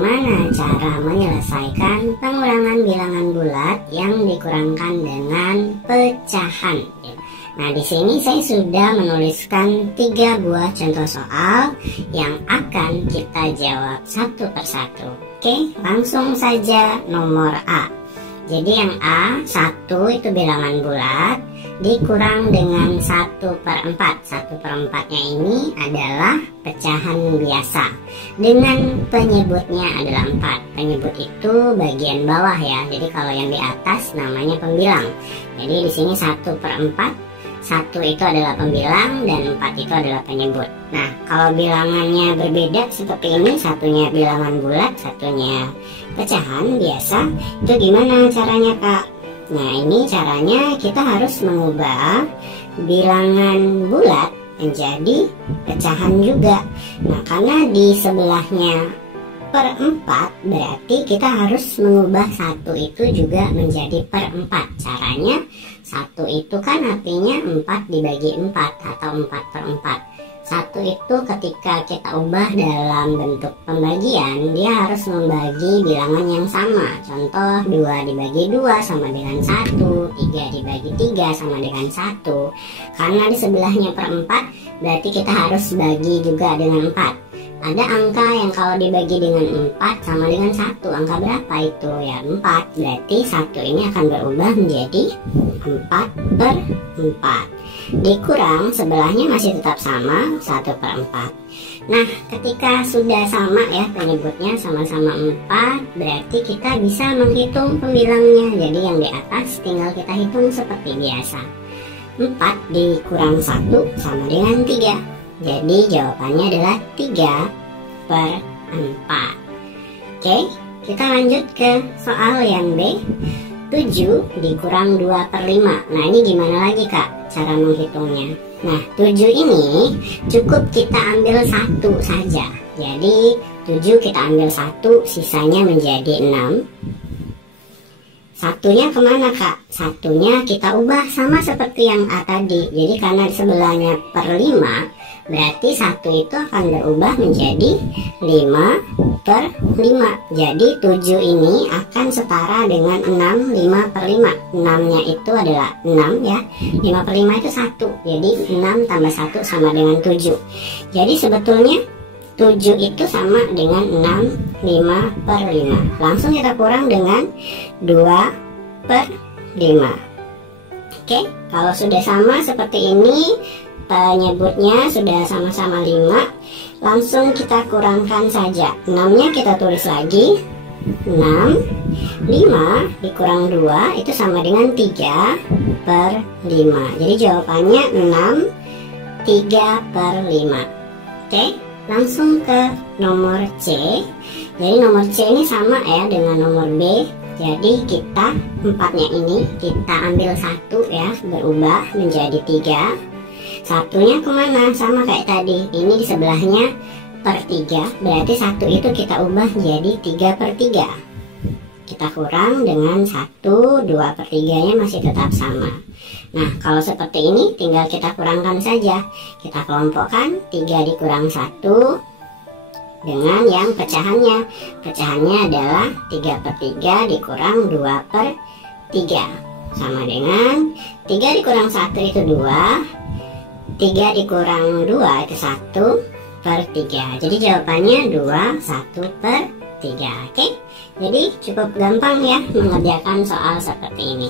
Mana cara menyelesaikan pengurangan bilangan bulat yang dikurangkan dengan pecahan? Nah, di sini saya sudah menuliskan 3 buah contoh soal yang akan kita jawab satu persatu. Oke, langsung saja nomor A. Jadi yang A, 1 itu bilangan bulat dikurang dengan 1/4. 1/4-nya ini adalah pecahan biasa dengan penyebutnya adalah 4. Penyebut itu bagian bawah ya. Jadi kalau yang di atas namanya pembilang. Jadi di sini 1/4, 1 itu adalah pembilang dan 4 itu adalah penyebut. Nah, kalau bilangannya berbeda seperti ini, satunya bilangan bulat, satunya pecahan biasa, itu gimana caranya, Kak? Nah, ini caranya kita harus mengubah bilangan bulat menjadi pecahan juga. Nah, karena di sebelahnya per 4, berarti kita harus mengubah 1 itu juga menjadi per 4. Caranya 1 itu kan artinya 4 dibagi 4 atau 4/4. 1 itu ketika kita ubah dalam bentuk pembagian, dia harus membagi bilangan yang sama. Contoh 2 dibagi 2 sama dengan 1, 3 dibagi 3 sama dengan 1. Karena di sebelahnya per 4, berarti kita harus bagi juga dengan 4. Ada angka yang kalau dibagi dengan 4 sama dengan 1. Angka berapa itu? Ya 4. Berarti 1 ini akan berubah menjadi 4/4. Dikurang sebelahnya masih tetap sama, 1/4. Nah, ketika sudah sama ya penyebutnya sama-sama 4, berarti kita bisa menghitung pembilangnya. Jadi yang di atas tinggal kita hitung seperti biasa. 4 dikurang 1 sama dengan 3. Jadi jawabannya adalah 3/4. Oke, kita lanjut ke soal yang B. 7 dikurang 2/5. Nah, ini gimana lagi, Kak, cara menghitungnya? Nah, 7 ini cukup kita ambil 1 saja. Jadi 7 kita ambil 1, sisanya menjadi 6. Satunya kemana, Kak? Satunya kita ubah sama seperti yang A tadi. Jadi karena di sebelahnya per 5, berarti 1 itu akan berubah menjadi 5/5. Jadi 7 ini akan setara dengan 6 5/5. 6-nya itu adalah 6 ya. 5/5 itu 1. Jadi 6 tambah 1 sama dengan 7. Jadi sebetulnya 7 itu sama dengan 6 5/5. Langsung kita kurang dengan 2/5. Oke, kalau sudah sama seperti ini, penyebutnya sudah sama-sama 5, langsung kita kurangkan saja. 6-nya kita tulis lagi. 6, 5 dikurang 2 itu sama dengan 3/5. Jadi jawabannya 6 3/5. Oke, langsung ke nomor C. Jadi nomor C ini sama ya dengan nomor B. Jadi kita 4-nya ini kita ambil 1 ya, berubah menjadi 3. Satunya kemana? Sama kayak tadi. Ini di sebelahnya per 3. Berarti 1 itu kita ubah jadi 3/3. Kita kurang dengan 1, 2/3-nya masih tetap sama. Nah, kalau seperti ini tinggal kita kurangkan saja. Kita kelompokkan 3 dikurang 1 dengan yang pecahannya. Pecahannya adalah 3/3 dikurang 2/3. Sama dengan 3 dikurang 1 itu 2. 3 dikurang 2 itu 1/3. Jadi jawabannya 2 1/3. Oke, jadi cukup gampang ya mengerjakan soal seperti ini.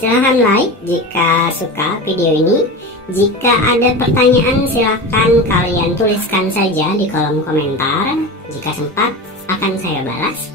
Silahkan like jika suka video ini. Jika ada pertanyaan silahkan kalian tuliskan saja di kolom komentar. Jika sempat akan saya balas.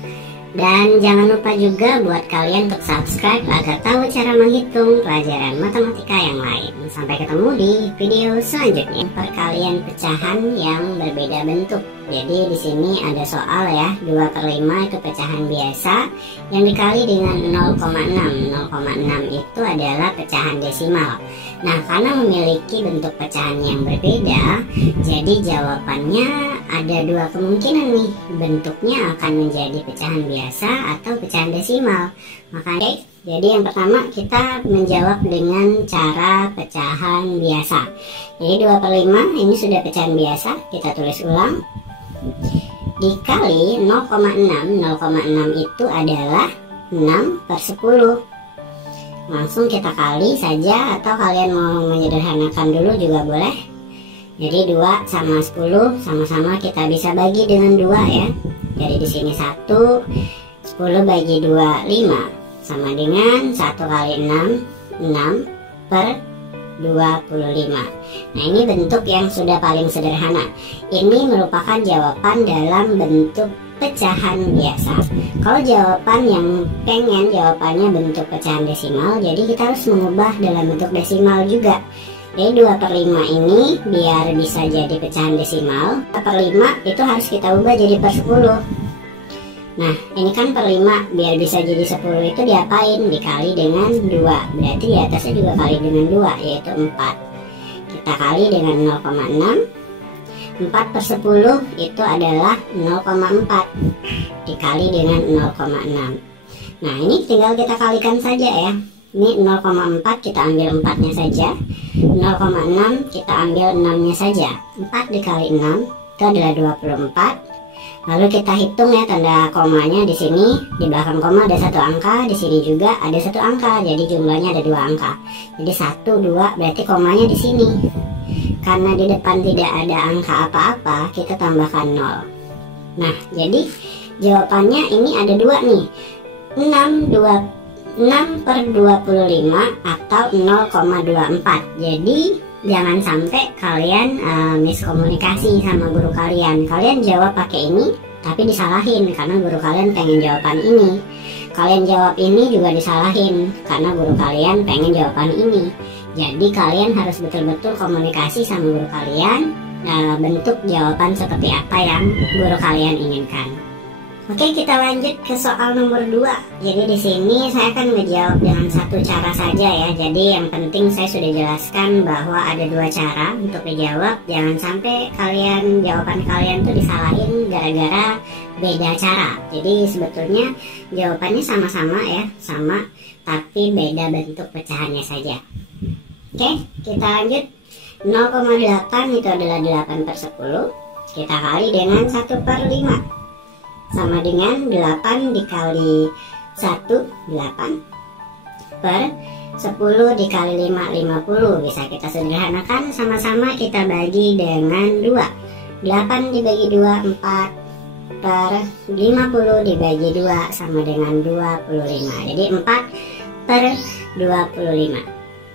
Dan jangan lupa juga buat kalian untuk subscribe agar tahu cara menghitung pelajaran matematika yang lain. Sampai ketemu di video selanjutnya. Perkalian pecahan yang berbeda bentuk. Jadi di sini ada soal ya, 2/5 itu pecahan biasa yang dikali dengan 0,6. 0,6 itu adalah pecahan desimal. Nah, karena memiliki bentuk pecahan yang berbeda, jadi jawabannya ada 2 kemungkinan nih. Bentuknya akan menjadi pecahan biasa atau pecahan desimal. Makanya, jadi yang pertama kita menjawab dengan cara pecahan biasa. Jadi 2/5 ini sudah pecahan biasa, kita tulis ulang. dikali 0,6. 0,6 itu adalah 6/10. Langsung kita kali saja, atau kalian mau menyederhanakan dulu juga boleh. Jadi 2 sama 10 sama-sama kita bisa bagi dengan 2 ya. Jadi di sini 1, 10 bagi 2, 5, sama dengan 1 kali 6, 6/25. Nah, ini bentuk yang sudah paling sederhana. Ini merupakan jawaban dalam bentuk pecahan biasa. Kalau jawaban yang pengen jawabannya bentuk pecahan desimal, jadi kita harus mengubah dalam bentuk desimal juga. Jadi 2/5 ini biar bisa jadi pecahan desimal, 2/5 itu harus kita ubah jadi per 10. Nah, ini kan per 5, biar bisa jadi 10 itu diapain? Dikali dengan 2. Berarti di atasnya juga kali dengan 2, yaitu 4. Kita kali dengan 0,6. 4/10 itu adalah 0,4 dikali dengan 0,6. Nah, ini tinggal kita kalikan saja ya. Ini 0,4 kita ambil 4-nya saja, 0,6 kita ambil 6-nya saja. 4 dikali 6 itu adalah 24. Lalu kita hitung ya tanda komanya di sini, di belakang koma ada 1 angka, di sini juga ada 1 angka, jadi jumlahnya ada 2 angka. Jadi 1, 2 berarti komanya di sini. Karena di depan tidak ada angka apa-apa, kita tambahkan 0. Nah, jadi jawabannya ini ada 2 nih, 6/25 atau 0,24. Jadi jangan sampai kalian miskomunikasi sama guru kalian. Kalian jawab pakai ini tapi disalahin karena guru kalian pengen jawaban ini. Kalian jawab ini juga disalahin karena guru kalian pengen jawaban ini. Jadi kalian harus betul-betul komunikasi sama guru kalian, bentuk jawaban seperti apa yang guru kalian inginkan. Oke, kita lanjut ke soal nomor 2. Jadi di sini saya akan menjawab dengan satu cara saja ya. Jadi yang penting saya sudah jelaskan bahwa ada 2 cara untuk dijawab. Jangan sampai jawaban kalian tuh disalahin gara-gara beda cara. Jadi sebetulnya jawabannya sama-sama ya, sama, tapi beda bentuk pecahannya saja. Oke, kita lanjut. 0,8 itu adalah 8/10. Kita kali dengan 1/5. Sama dengan 8 dikali 1, 8 per 10 dikali 5, 50. Bisa kita sederhanakan, sama-sama kita bagi dengan 2. 8 dibagi 2, 4 per 50 dibagi 2 sama dengan 25. Jadi 4/25.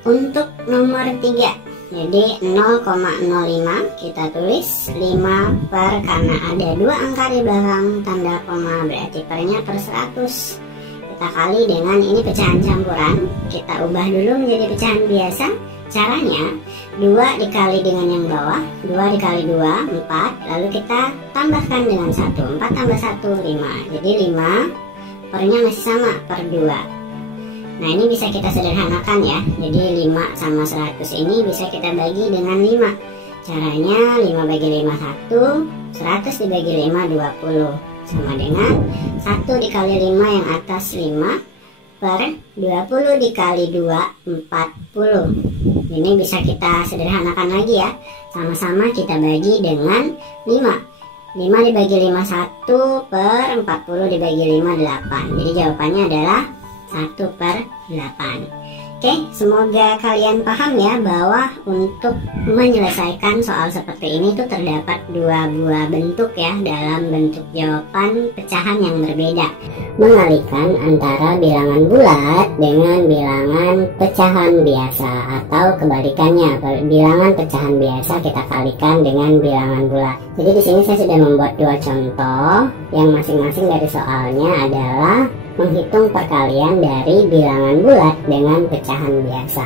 Untuk nomor 3, jadi 0,05 kita tulis 5 per, karena ada 2 angka di belakang tanda koma berarti pernya per 100. Kita kali dengan ini pecahan campuran, kita ubah dulu menjadi pecahan biasa. Caranya 2 dikali dengan yang bawah, 2 dikali 2, 4, lalu kita tambahkan dengan 1, 4 tambah 1, 5. Jadi 5 pernya masih sama, per 2. Nah, ini bisa kita sederhanakan ya. Jadi 5 sama 100 ini bisa kita bagi dengan 5. Caranya 5 bagi 5 1, 100 dibagi 5 20. Sama dengan 1 dikali 5 yang atas 5 per 20 dikali 2 40. Ini bisa kita sederhanakan lagi ya. Sama-sama kita bagi dengan 5. 5 dibagi 5 1 per 40 dibagi 5 8. Jadi jawabannya adalah 1/8. Oke, semoga kalian paham ya bahwa untuk menyelesaikan soal seperti ini tuh terdapat 2 buah bentuk ya dalam bentuk jawaban pecahan yang berbeda. Mengalihkan antara bilangan bulat dengan bilangan pecahan biasa, atau kebalikannya, bilangan pecahan biasa kita kalikan dengan bilangan bulat. Jadi di sini saya sudah membuat 2 contoh yang masing-masing dari soalnya adalah menghitung perkalian dari bilangan bulat dengan pecahan biasa.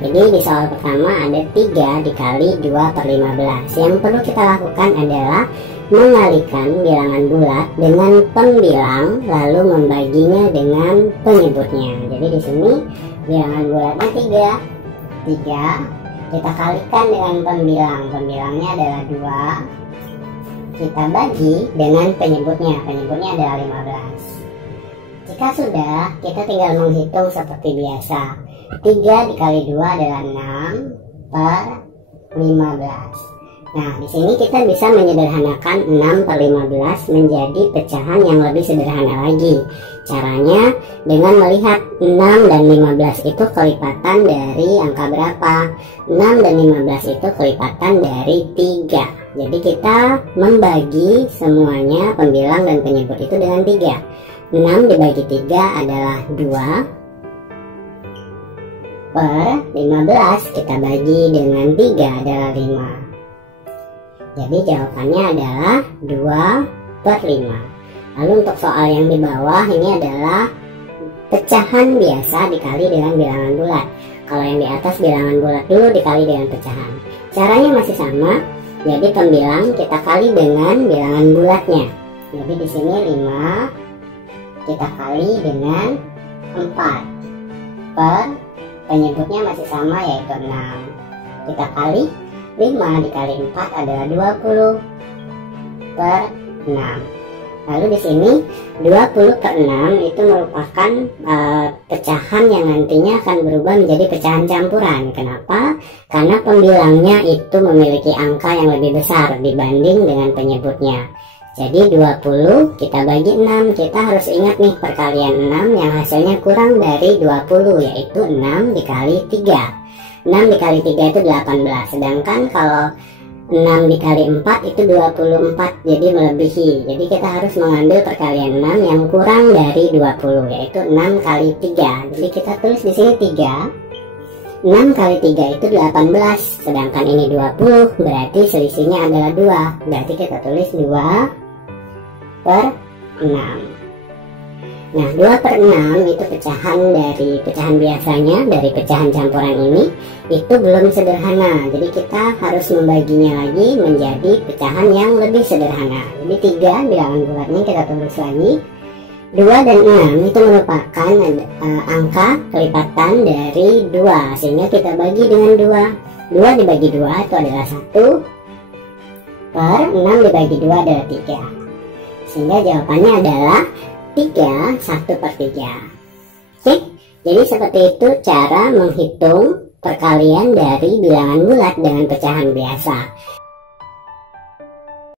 Jadi di soal pertama ada 3 dikali 2/15. Yang perlu kita lakukan adalah mengalihkan bilangan bulat dengan pembilang lalu membaginya dengan penyebutnya. Jadi di sini bilangan bulatnya 3 kita kalikan dengan pembilang. Pembilangnya adalah 2. Kita bagi dengan penyebutnya. Penyebutnya adalah 15. Jika sudah, kita tinggal menghitung seperti biasa. 3 dikali 2 adalah 6 per 15. Nah, di sini kita bisa menyederhanakan 6 per 15 menjadi pecahan yang lebih sederhana lagi. Caranya dengan melihat 6 dan 15 itu kelipatan dari angka berapa? 6 dan 15 itu kelipatan dari 3. Jadi kita membagi semuanya pembilang dan penyebut itu dengan 3. 6 dibagi 3 adalah 2. Per 15 kita bagi dengan 3 adalah 5. Jadi jawabannya adalah 2 per 5. Lalu untuk soal yang di bawah ini adalah pecahan biasa dikali dengan bilangan bulat. Kalau yang di atas bilangan bulat dulu dikali dengan pecahan. Caranya masih sama. Jadi pembilang kita kali dengan bilangan bulatnya. Jadi di sini 5 kita kali dengan 4 per penyebutnya masih sama yaitu 6. Kita kali 5 dikali 4 adalah 20 per 6. Lalu di sini 20 per 6 itu merupakan pecahan yang nantinya akan berubah menjadi pecahan campuran. Kenapa? Karena pembilangnya itu memiliki angka yang lebih besar dibanding dengan penyebutnya. Jadi 20 kita bagi 6. Kita harus ingat nih perkalian 6 yang hasilnya kurang dari 20, yaitu 6 dikali 3. 6 dikali 3 itu 18. Sedangkan kalau 6 dikali 4 itu 24. Jadi melebihi. Jadi kita harus mengambil perkalian 6 yang kurang dari 20, yaitu 6 kali 3. Jadi kita tulis di sini 3. 6 kali 3 itu 18. Sedangkan ini 20. Berarti selisihnya adalah 2. Berarti kita tulis 2 per 6. Nah, 2 per 6 itu pecahan dari pecahan biasanya, dari pecahan campuran ini, itu belum sederhana. Jadi kita harus membaginya lagi menjadi pecahan yang lebih sederhana. Jadi 3 bilangan bulatnya kita tulis lagi. 2 dan 6 itu merupakan angka kelipatan dari 2. Sehingga kita bagi dengan 2. 2 dibagi 2 itu adalah 1. Per 6 dibagi 2 adalah 3. Sehingga jawabannya adalah 3, 1 per 3. Oke, jadi seperti itu cara menghitung perkalian dari bilangan bulat dengan pecahan biasa.